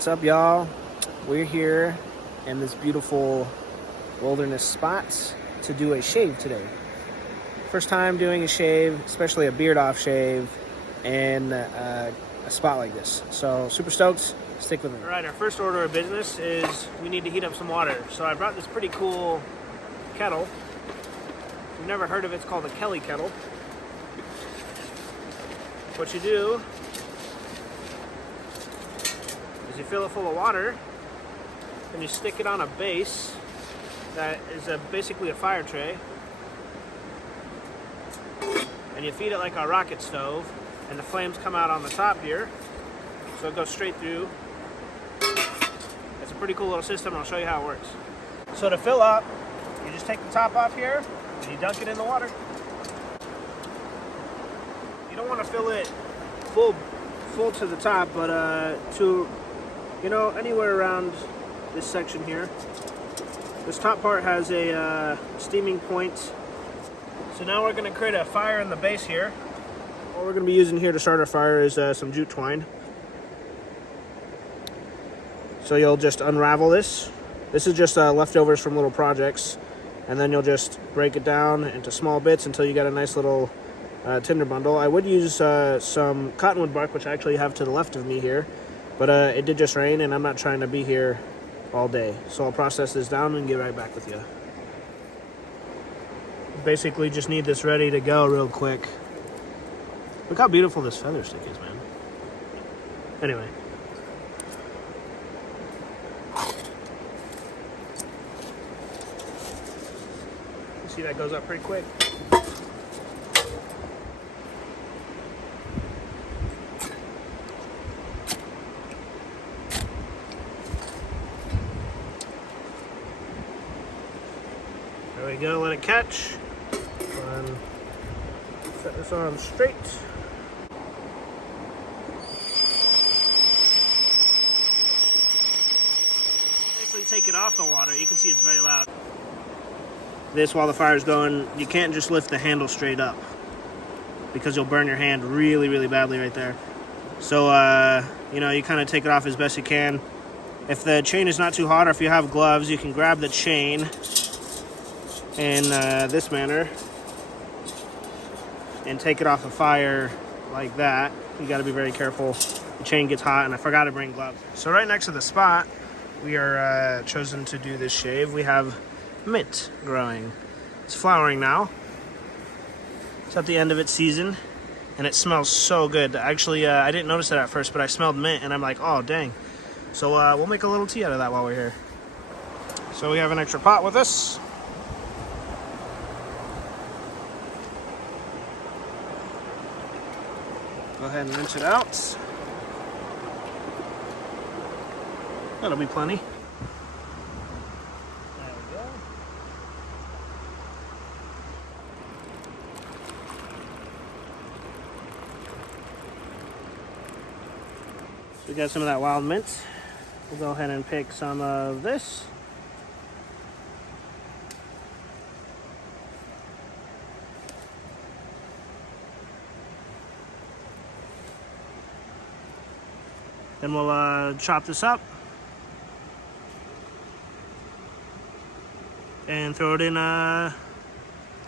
What's up, y'all? We're here in this beautiful wilderness spot to do a shave today. First time doing a shave, especially a beard off shave, in a spot like this. So super stoked. Stick with me. All right, our first order of business is we need to heat up some water. So I brought this pretty cool kettle. If you've never heard of it, it's called a Kelly kettle. What you do is you fill it full of water and you stick it on a base that is basically a fire tray, and you feed it like a rocket stove, and the flames come out on the top here, so it goes straight through. It's a pretty cool little system, and I'll show you how it works. So to fill up, you just take the top off here and you dunk it in the water. You don't want to fill it full to the top, but to anywhere around this section here. This top part has a steaming point. So now we're going to create a fire in the base here. What we're going to be using here to start our fire is some jute twine. So you'll just unravel this. This is just leftovers from little projects, and then you'll just break it down into small bits until you get a nice little tinder bundle. I would use some cottonwood bark, which I actually have to the left of me here, but it did just rain and I'm not trying to be here all day. So I'll process this down and get right back with you. Basically just need this ready to go real quick. Look how beautiful this feather stick is, man. Anyway. You see that goes up pretty quick. There we go, let it catch. And set this on straight. Safely take it off the water. You can see it's very loud. This, while the fire's going, you can't just lift the handle straight up because you'll burn your hand really, really badly right there. So, you kind of take it off as best you can. If the chain is not too hot, or if you have gloves, you can grab the chain in this manner and take it off the fire like that. You got to be very careful. The chain gets hot, and I forgot to bring gloves. So right next to the spot we are chosen to do this shave, we have mint growing. It's flowering now. It's at the end of its season, and it smells so good. Actually, I didn't notice it at first, but I smelled mint, and I'm like, oh dang. So we'll make a little tea out of that while we're here. So we have an extra pot with us. Go ahead and rinse it out. That'll be plenty. There we go. So we got some of that wild mint. We'll go ahead and pick some of this. Then we'll chop this up and throw it in the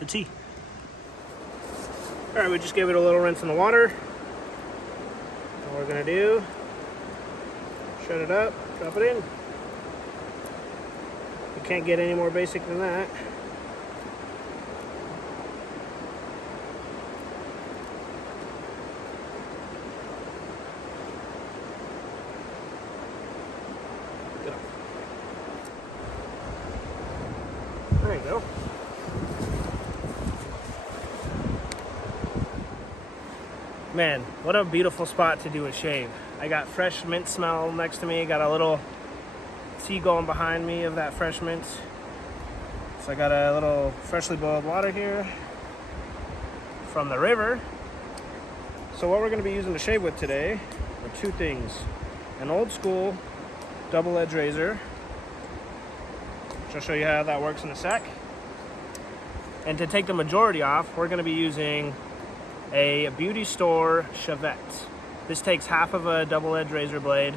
tea. All right, we just gave it a little rinse in the water. What we're gonna do, shut it up, drop it in. You can't get any more basic than that. There you go. Man, what a beautiful spot to do a shave. I got fresh mint smell next to me. Got a little tea going behind me of that fresh mint. So I got a little freshly boiled water here from the river. So what we're going to be using to shave with today are two things. An old school double-edged razor, which I'll show you how that works in a sec. And to take the majority off, we're going to be using a beauty store shavette. This takes half of a double-edged razor blade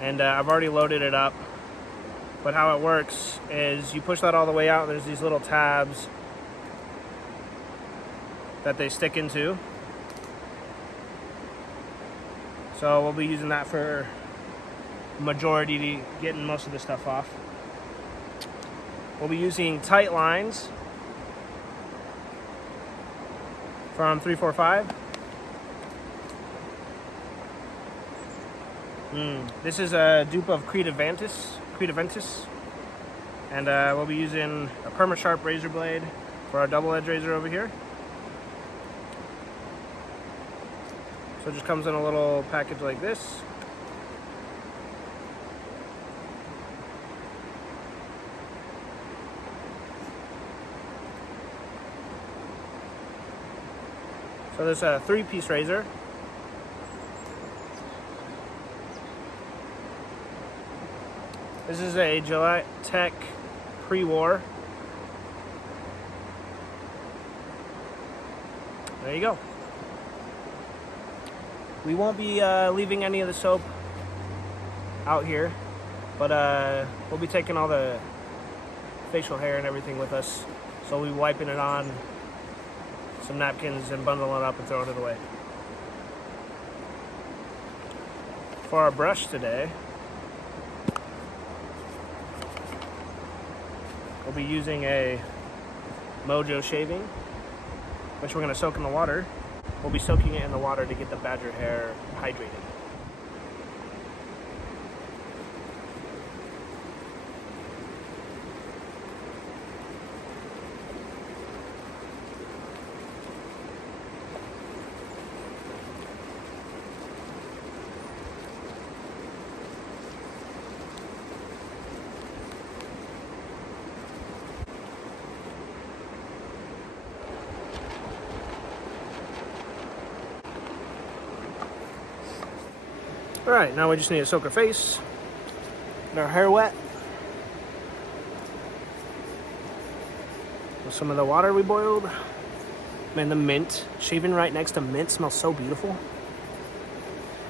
and I've already loaded it up. But how it works is you push that all the way out, and there's these little tabs that they stick into. So we'll be using that for majority to getting most of the stuff off. We'll be using tight lines from 345. This is a dupe of Credaventus, and we'll be using a perma-sharp razor blade for our double edge razor over here. So it just comes in a little package like this. So there's a 3-piece razor. This is a Gillette Tech pre-war. There you go. We won't be leaving any of the soap out here, but we'll be taking all the facial hair and everything with us. So we'll be wiping it on some napkins and bundling it up and throwing it away. For our brush today, we'll be using a Mojo shaving, which we're going to soak in the water. We'll be soaking it in the water to get the badger hair hydrated. Alright, now we just need to soak our face, get our hair wet with some of the water we boiled. Man, the mint, shaving right next to mint smells so beautiful.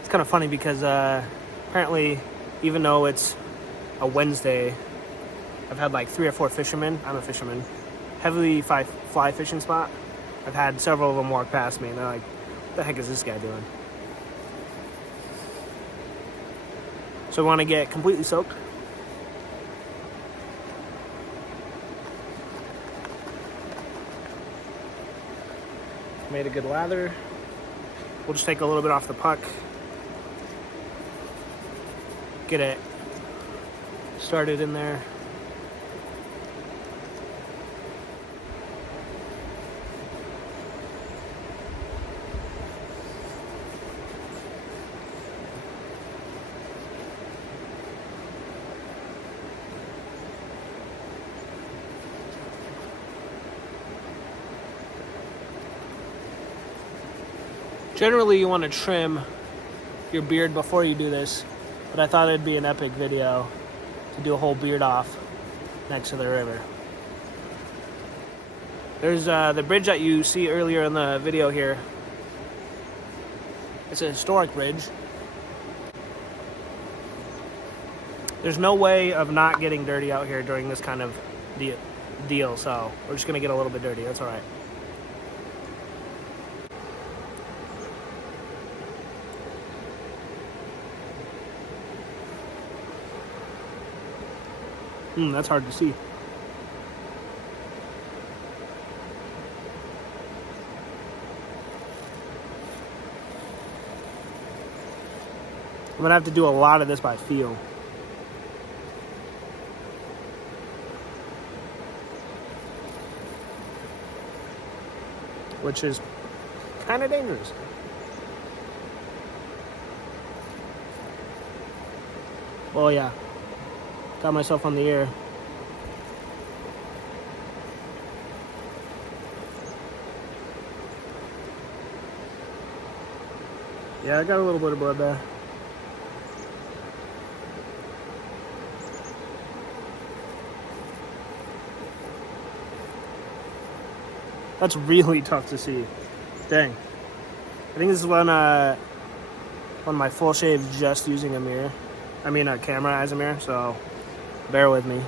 It's kind of funny because apparently, even though it's a Wednesday, I've had like 3 or 4 fishermen. I'm a fisherman. Heavily fly fishing spot. I've had several of them walk past me and they're like, what the heck is this guy doing? So we want to get completely soaked. Made a good lather. We'll just take a little bit off the puck. Get it started in there. Generally, you want to trim your beard before you do this, but I thought it'd be an epic video to do a whole beard off next to the river. There's the bridge that you see earlier in the video here. It's a historic bridge. There's no way of not getting dirty out here during this kind of deal, so we're just gonna get a little bit dirty. That's all right. That's hard to see. I'm gonna have to do a lot of this by feel. Which is kind of dangerous. Well, yeah. Got myself on the air. Yeah, I got a little bit of blood there. That's really tough to see. Dang. I think this is one of my full shaves just using a mirror. a camera Izamir, so bear with me.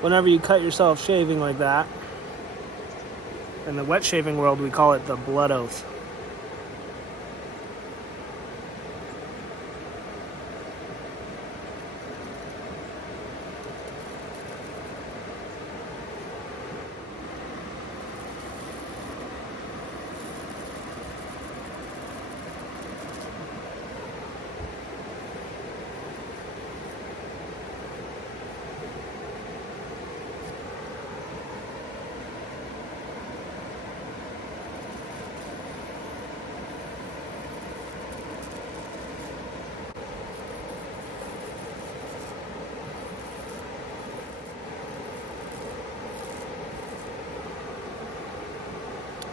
Whenever you cut yourself shaving like that, in the wet shaving world, we call it the blood oath.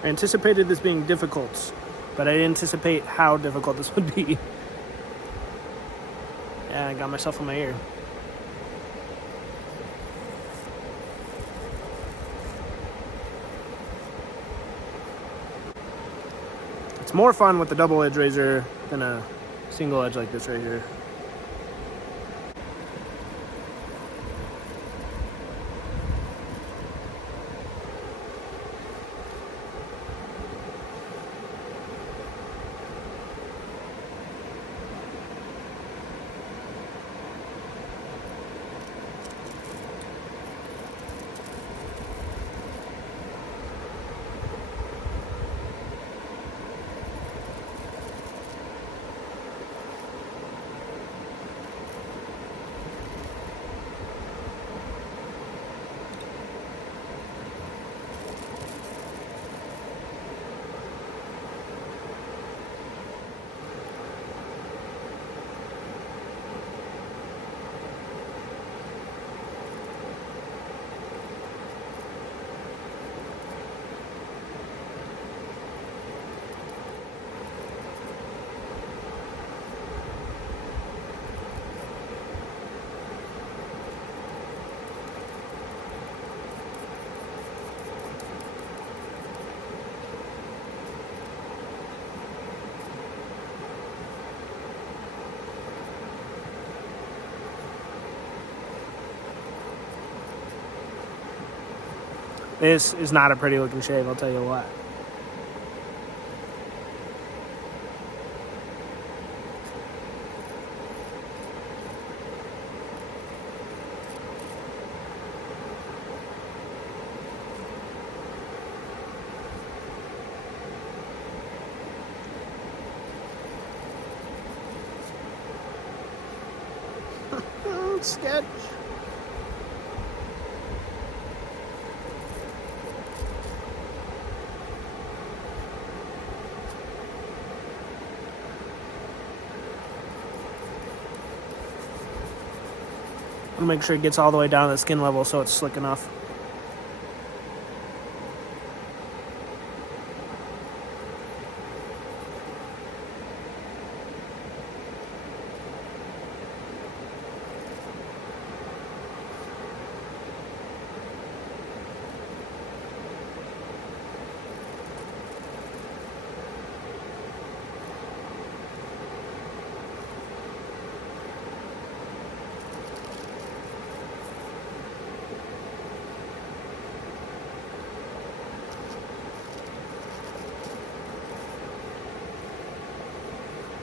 I anticipated this being difficult, but I didn't anticipate how difficult this would be. Yeah, I got myself in my ear. It's more fun with the double edge razor than a single edge like this right here. This is not a pretty looking shave, I'll tell you what. Sketch. I'll make sure it gets all the way down to the skin level so it's slick enough.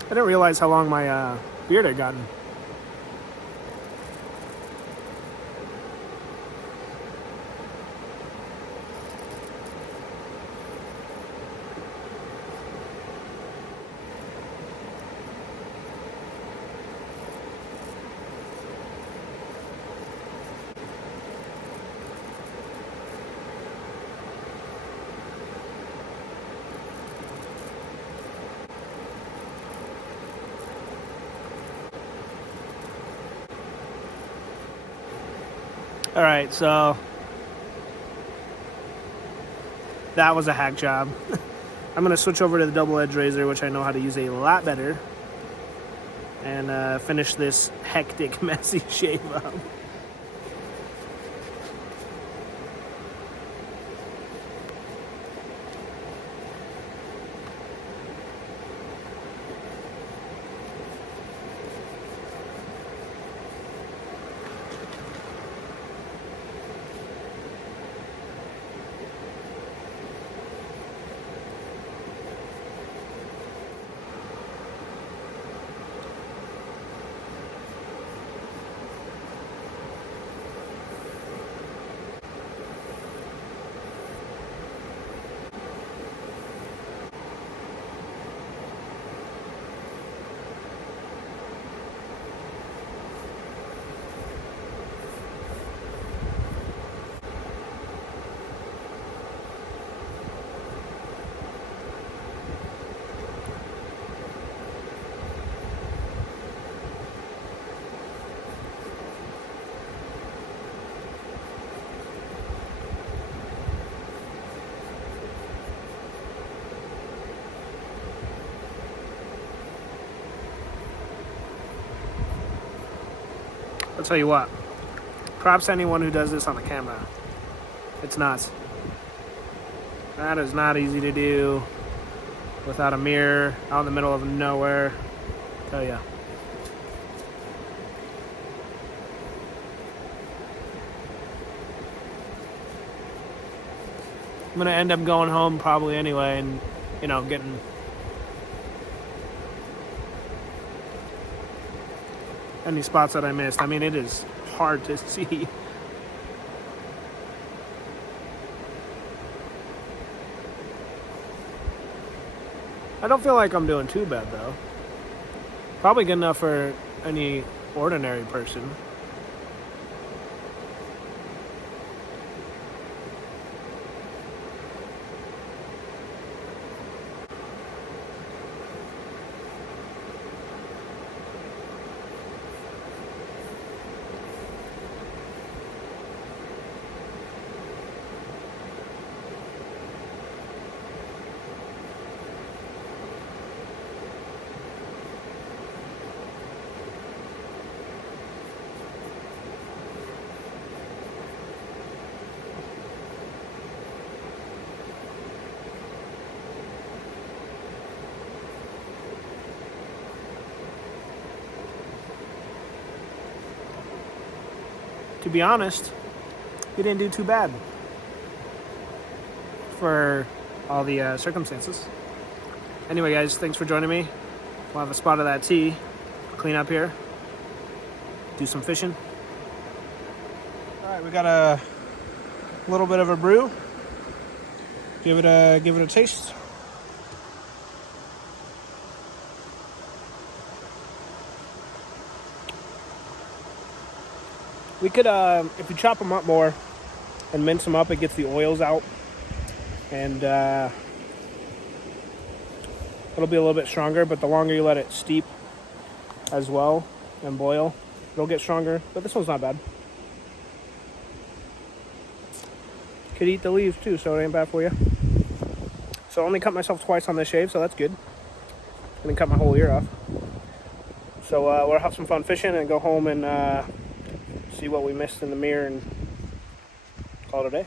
I didn't realize how long my beard had gotten. All right, so that was a hack job. I'm gonna switch over to the double edge razor, which I know how to use a lot better, and finish this hectic, messy shave up. I'll tell you what, props to anyone who does this on the camera. It's nuts. That is not easy to do without a mirror, out in the middle of nowhere. I'll tell ya. I'm gonna end up going home probably anyway and, you know, getting any spots that I missed. I mean, it is hard to see. I don't feel like I'm doing too bad though. Probably good enough for any ordinary person. To be honest, you didn't do too bad for all the circumstances. Anyway, guys, thanks for joining me. We'll have a spot of that tea, clean up here, do some fishing. All right, we got a little bit of a brew. Give it a taste. We could, if you chop them up more and mince them up, it gets the oils out, and it'll be a little bit stronger, but the longer you let it steep as well and boil, it'll get stronger, but this one's not bad. Could eat the leaves too, so it ain't bad for you. So I only cut myself twice on this shave, so that's good. I didn't cut my whole ear off. So we'll have some fun fishing and go home and see what we missed in the mirror and call it a day.